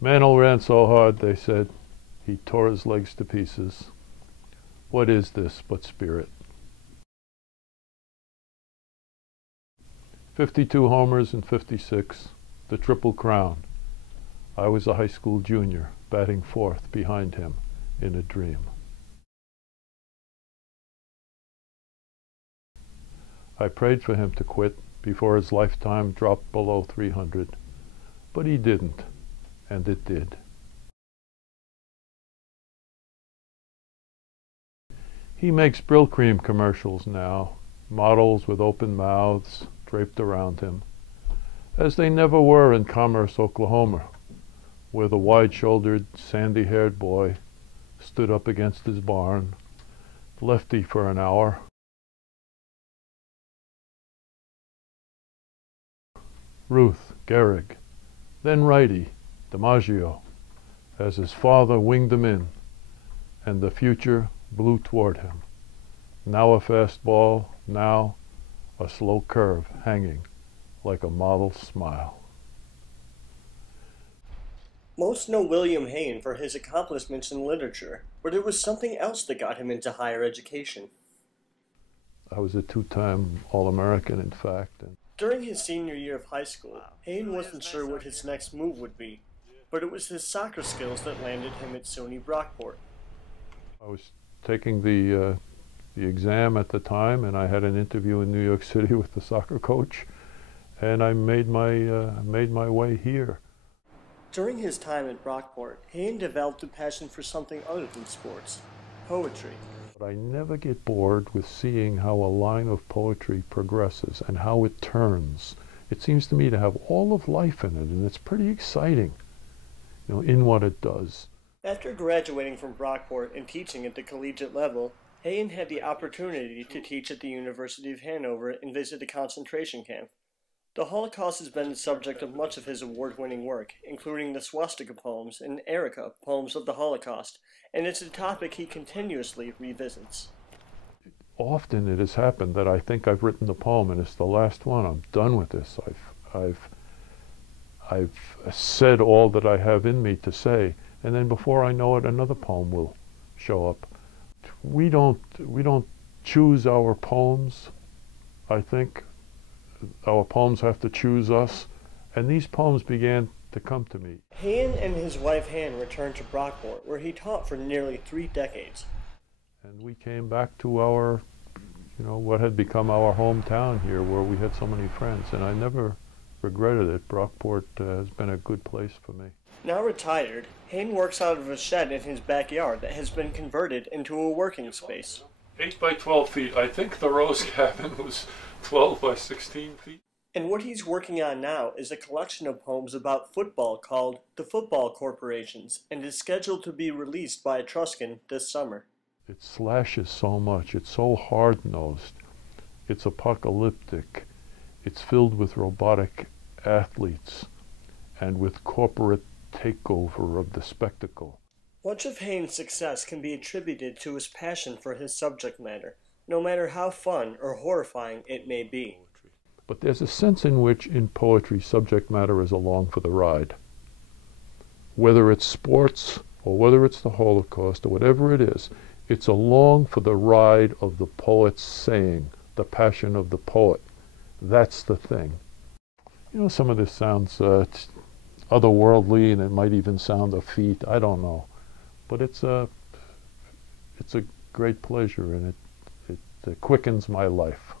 Mantle ran so hard, they said, he tore his legs to pieces. What is this but spirit? 52 homers and 56, the Triple Crown. I was a high school junior, batting fourth behind him in a dream. I prayed for him to quit before his lifetime dropped below 300, but he didn't, and it did. He makes Brill Cream commercials now, models with open mouths draped around him, as they never were in Commerce, Oklahoma, where the wide-shouldered, sandy-haired boy stood up against his barn, lefty for an hour, Ruth, Gehrig, then righty, DiMaggio, as his father winged him in, and the future blew toward him. Now a fastball, now a slow curve hanging like a model smile. Most know William Heyen for his accomplishments in literature, but it was something else that got him into higher education. I was a two-time All-American, in fact. During his senior year of high school, Heyen wasn't sure what his next move would be, but it was his soccer skills that landed him at SUNY Brockport. I was taking the exam at the time, and I had an interview in New York City with the soccer coach, and I made my way here. During his time at Brockport, Heyen developed a passion for something other than sports: poetry. But I never get bored with seeing how a line of poetry progresses and how it turns. It seems to me to have all of life in it, and it's pretty exciting, in what it does. After graduating from Brockport and teaching at the collegiate level, Heyen had the opportunity to teach at the University of Hanover and visit a concentration camp. The Holocaust has been the subject of much of his award-winning work, including the Swastika poems and Erica, Poems of the Holocaust, and it's a topic he continuously revisits. Often it has happened that I think I've written the poem and it's the last one. I'm done with this. I've said all that I have in me to say, and then before I know it, another poem will show up. We don't choose our poems, I think. Our poems have to choose us, and these poems began to come to me. Heyen and his wife Heyen returned to Brockport, where he taught for nearly 3 decades. And we came back to our, what had become our hometown here, where we had so many friends, and I never regretted it. Brockport has been a good place for me. Now retired, Heyen works out of a shed in his backyard that has been converted into a working space. 8 by 12 feet. I think the rose cabin was 12 by 16 feet. And what he's working on now is a collection of poems about football called The Football Corporations, and is scheduled to be released by Etruscan this summer. It slashes so much. It's so hard-nosed. It's apocalyptic. It's filled with robotic athletes and with corporate takeover of the spectacle. Much of Heyen's success can be attributed to his passion for his subject matter, no matter how fun or horrifying it may be. But there's a sense in which, in poetry, subject matter is along for the ride. Whether it's sports, or whether it's the Holocaust, or whatever it is, it's along for the ride of the poet's saying, the passion of the poet. That's the thing. Some of this sounds otherworldly, and it might even sound effete. I don't know. But it's a great pleasure, and it quickens my life.